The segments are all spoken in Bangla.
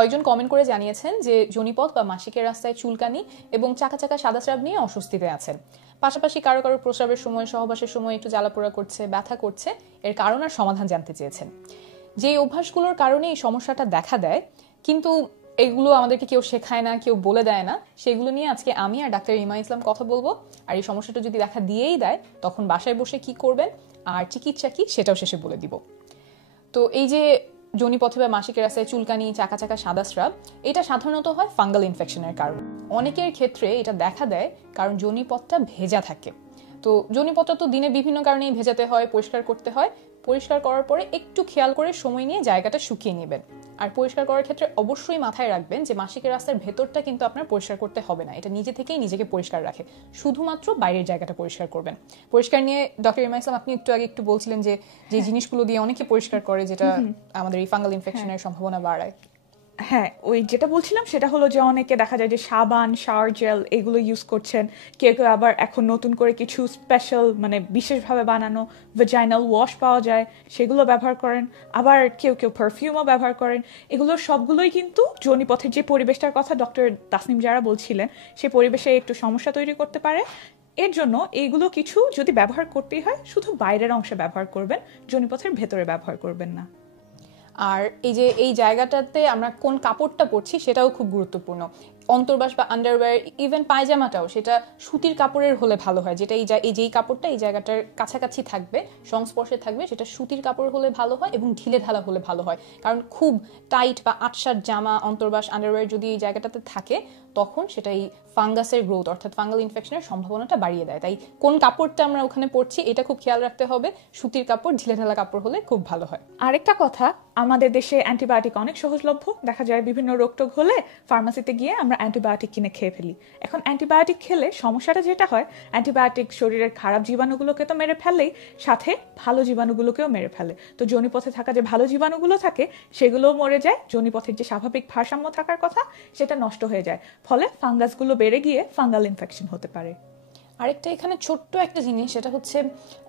কয়েকজন কমেন্ট করে জানিয়েছেন যে যোনিপথ বা মাসিকের রাস্তায় চুলকানি এবং চাকা চাকা সাদা স্রাব নিয়ে অস্বস্তিতে আছেন। পাশাপাশি কারো কারো প্রস্রাবের সময়, সহবাসের সময় একটু জ্বালাপোড়া করছে, ব্যথা করছে। এর কারণ আর সমাধান জানতে চেয়েছেন। যে অভ্যাসগুলোর কারণে এই সমস্যাটা দেখা দেয়, কিন্তু এগুলো আমাদেরকে কেউ শেখায় না, কেউ বলে দেয় না, সেগুলো নিয়ে আজকে আমি আর ডাক্তার ইমা ইসলাম কথা বলবো। আর এই সমস্যাটা যদি দেখা দিয়েই দেয়, তখন বাসায় বসে কি করবেন আর চিকিৎসা কি সেটাও শেষে বলে দিব। তো এই যে যোনিপথে বা মাসিকের রাস্তায় চুলকানি, চাকা চাকা সাদা স্রাব, এটা সাধারণত হয় ফাঙ্গাল ইনফেকশনের কারণে। অনেকের ক্ষেত্রে এটা দেখা দেয় কারণ যোনিপথটা ভেজা থাকে। তো যোনিপথটা তো দিনে বিভিন্ন কারণেই ভেজাতে হয়, পরিষ্কার করতে হয়। পরিষ্কার করার পরে একটু খেয়াল করে সময় নিয়ে জায়গাটা শুকিয়ে নেবেন। আর পরিষ্কার করার ক্ষেত্রে অবশ্যই মাথায় রাখবেন যে মাসিকের রাস্তার ভেতরটা কিন্তু আপনার পরিষ্কার করতে হবে না, এটা নিজে থেকেই নিজেকে পরিষ্কার রাখে। শুধুমাত্র বাইরের জায়গাটা পরিষ্কার করবেন। পরিষ্কার নিয়ে ডক্টর ইমা ইসলাম, আপনি একটু আগে বলছিলেন যে যে জিনিসগুলো দিয়ে অনেকে পরিষ্কার করে, যেটা আমাদের এই ফাঙ্গাল ইনফেকশনের সম্ভাবনা বাড়ায়। হ্যাঁ, ওই যেটা বলছিলাম সেটা হলো যে অনেকে দেখা যায় যে সাবান, শাওয়ার জেল এগুলো ইউজ করছেন। কেউ কেউ আবার এখন নতুন করে কিছু স্পেশাল বিশেষভাবে বানানো ভেজাইনাল ওয়াশ পাওয়া যায়, সেগুলো ব্যবহার করেন। আবার কেউ কেউ পারফিউমও ব্যবহার করেন। এগুলো সবগুলোই কিন্তু যোনিপথের যে পরিবেশটার কথা ডক্টর তাসনিম যারা বলছিলেন, সেই পরিবেশে একটু সমস্যা তৈরি করতে পারে। এর জন্য এইগুলো কিছু যদি ব্যবহার করতেই হয়, শুধু বাইরের অংশে ব্যবহার করবেন, যোনিপথের ভেতরে ব্যবহার করবেন না। আর এই যে এই জায়গাটাতে আমরা কোন কাপড়টা পরছি সেটাও খুব গুরুত্বপূর্ণ। অন্তর্বাস বা আন্ডারওয়্যার, ইভেন পায়জামাটাও সেটা সুতির কাপড়ের হলে ভালো হয়। যেটা এই যেই কাপড়টা এই জায়গাটার কাছাকাছি থাকবে, সংস্পর্শে থাকবে, সেটা সুতির কাপড় হলে ভালো হয় এবং ঢিলে ঢালা হলে ভালো হয়। কারণ খুব টাইট বা আটসাট জামা, অন্তর্বাস, আন্ডারওয়্যার যদি এই জায়গাটাতে থাকে, তখন সেটা এই ফাঙ্গাসের গ্রোথ অর্থাৎ ফাঙ্গাল ইনফেকশনের সম্ভাবনাটা বাড়িয়ে দেয়। তাই কোন কাপড়টা আমরা ওখানে পরছি এটা খুব খেয়াল রাখতে হবে। সুতির কাপড়, ঢিলে ঢালা কাপড় হলে খুব ভালো হয়। আরেকটা কথা, আমাদের দেশে অ্যান্টিবায়োটিক অনেক সহজলভ্য। দেখা যায় বিভিন্ন রোগ টোগ হলে ফার্মাসিতে গিয়ে আমরা অ্যান্টিবায়োটিক কিনে খেয়ে ফেলি। এখন অ্যান্টিবায়োটিক খেলে সমস্যাটা যেটা হয়, অ্যান্টিবায়োটিক শরীরের খারাপ জীবাণুগুলোকে তো মেরে ফেলেই, সাথে ভালো জীবাণুগুলোকেও মেরে ফেলে। তো যোনিপথে থাকা যে ভালো জীবাণুগুলো থাকে সেগুলোও মরে যায়। যোনিপথের যে স্বাভাবিক ভারসাম্য থাকার কথা সেটা নষ্ট হয়ে যায়। ফলে ফাঙ্গাসগুলো বেড়ে গিয়ে ফাঙ্গাল ইনফেকশন হতে পারে। আরেকটা এখানে ছোট্ট একটা জিনিস, সেটা হচ্ছে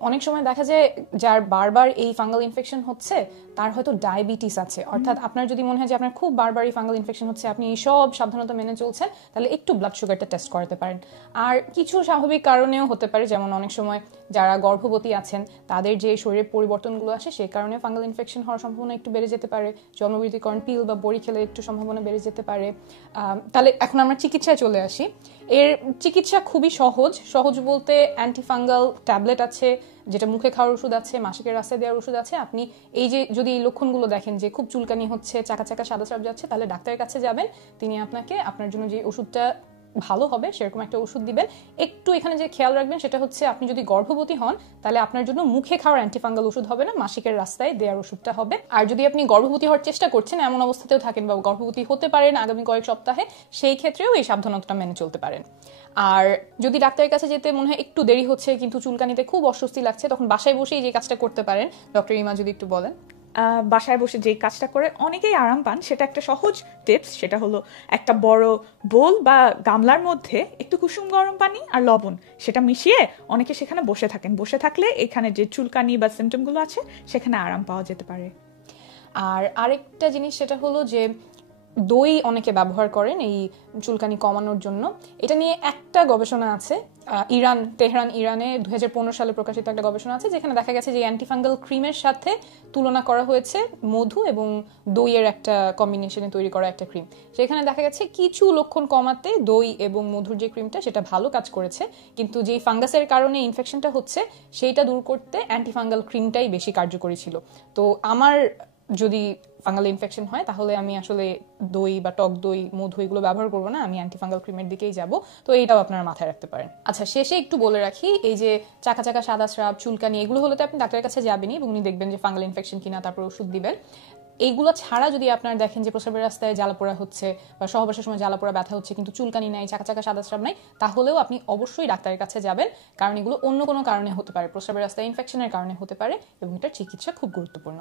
অনেক সময় দেখা যায় যার বারবার এই ফাঙ্গাল ইনফেকশন হচ্ছে তার হয়তো ডায়াবেটিস আছে। অর্থাৎ আপনার যদি মনে হয় যে আপনার খুব বারবারই ফাঙ্গাল ইনফেকশন হচ্ছে, আপনি এইসব সাবধানতা মেনে চলছেন, তাহলে একটু ব্লাড সুগারটা টেস্ট করাতে পারেন। আর কিছু স্বাভাবিক কারণেও হতে পারে, যেমন অনেক সময় যারা গর্ভবতী আছেন তাদের যে শরীরের পরিবর্তনগুলো আসে সেই কারণে ফাঙ্গাল ইনফেকশন হওয়ার সম্ভাবনা একটু বেড়ে যেতে পারে। জন্মবৃদ্ধিকরণ পিল বা বড়ি খেলে একটু সম্ভাবনা বেড়ে যেতে পারে। তাহলে এখন আমরা চিকিৎসায় চলে আসি। এর চিকিৎসা খুবই সহজ বলতে অ্যান্টিফাঙ্গাল ট্যাবলেট আছে, যেটা মুখে খাওয়ার ওষুধ আছে, মাসিকের রাস্তায় দেওয়ার ওষুধ আছে। আপনি এই যে যদি এই লক্ষণগুলো দেখেন যে খুব চুলকানি হচ্ছে, চাকা চাকা সাদা স্রাব যাচ্ছে, তাহলে ডাক্তারের কাছে যাবেন। তিনি আপনাকে আপনার জন্য যে ওষুধটা ভালো হবে সেরকম একটা ওষুধ দিবেন। একটু এখানে যে খেয়াল রাখবেন সেটা হচ্ছে, আপনি যদি গর্ভবতী হন তাহলে আপনার জন্য মুখে খাওয়ার অ্যান্টিফাঙ্গাল ওষুধ হবে না, মাসিকের রাস্তায় দেওয়ার ওষুধটা হবে। আর যদি আপনি গর্ভবতী হওয়ার চেষ্টা করছেন, এমন অবস্থাতেও থাকেন বা গর্ভবতী হতে পারেন আগামী কয়েক সপ্তাহে, সেই ক্ষেত্রেও এই সাবধানতাটা মেনে চলতে পারেন। আর যদি ডাক্তারের কাছে যেতে মনে হয় একটু দেরি হচ্ছে কিন্তু চুলকানিতে খুব অস্বস্তি লাগছে, তখন বাসায় বসেই যে কাজটা করতে পারেন, ডক্টর ইমা যদি একটু বলেন। বাসায় বসে যে কাজটা করে অনেকেই আরাম পান, সেটা একটা সহজ টিপস। সেটা হলো একটা বড় বোল বা গামলার মধ্যে একটু কুসুম গরম পানি আর লবণ সেটা মিশিয়ে অনেকে সেখানে বসে থাকেন। বসে থাকলে এখানে যে চুলকানি বা সিমটমগুলো আছে সেখানে আরাম পাওয়া যেতে পারে। আর আরেকটা জিনিস সেটা হলো যে দই অনেকে ব্যবহার করেন এই চুলকানি কমানোর জন্য। এটা নিয়ে একটা গবেষণা আছে, তেহরান ইরানে 2015 সালে প্রকাশিত একটা গবেষণা আছে, যেখানে দেখা গেছে যে অ্যান্টিফাঙ্গাল ক্রিমের সাথে তুলনা করা হয়েছে মধু এবং দইয়ের একটা কম্বিনেশনে তৈরি করা একটা ক্রিম। সেখানে দেখা গেছে কিছু লক্ষণ কমাতে দই এবং মধুর যে ক্রিমটা সেটা ভালো কাজ করেছে, কিন্তু যেই ফাঙ্গাসের কারণে ইনফেকশনটা হচ্ছে সেইটা দূর করতে অ্যান্টিফাঙ্গাল ক্রিমটাই বেশি কার্যকরী ছিল। তো আমার যদি ফাঙ্গাল ইনফেকশন হয় তাহলে আমি আসলে দই বা টক দই, মধু এগুলো ব্যবহার করবো না, আমি অ্যান্টিফাঙ্গাল ক্রিমের দিকেই যাব। তো এইটাও আপনারা মাথায় রাখতে পারেন। আচ্ছা, শেষে একটু বলে রাখি, এই যে চাকা চাকা সাদা স্রাব, চুলকানি, এগুলো হলে তো আপনি ডাক্তারের কাছে যাবেনই এবং উনি দেখবেন যে ফাঙ্গাল ইনফেকশন কিনা, তারপর ওষুধ দিবেন। এইগুলো ছাড়া যদি আপনার দেখেন যে প্রস্রাবের রাস্তায় জ্বালাপোড়া হচ্ছে বা সহবাসের সময় জ্বালাপোড়া ব্যথা হচ্ছে কিন্তু চুলকানি নাই, চাকা চাকা সাদা স্রাব নাই, তাহলেও আপনি অবশ্যই ডাক্তারের কাছে যাবেন। কারণ এগুলো অন্য কোনো কারণে হতে পারে, প্রস্রাবের রাস্তায় ইনফেকশনের কারণে হতে পারে এবং এটার চিকিৎসা খুব গুরুত্বপূর্ণ।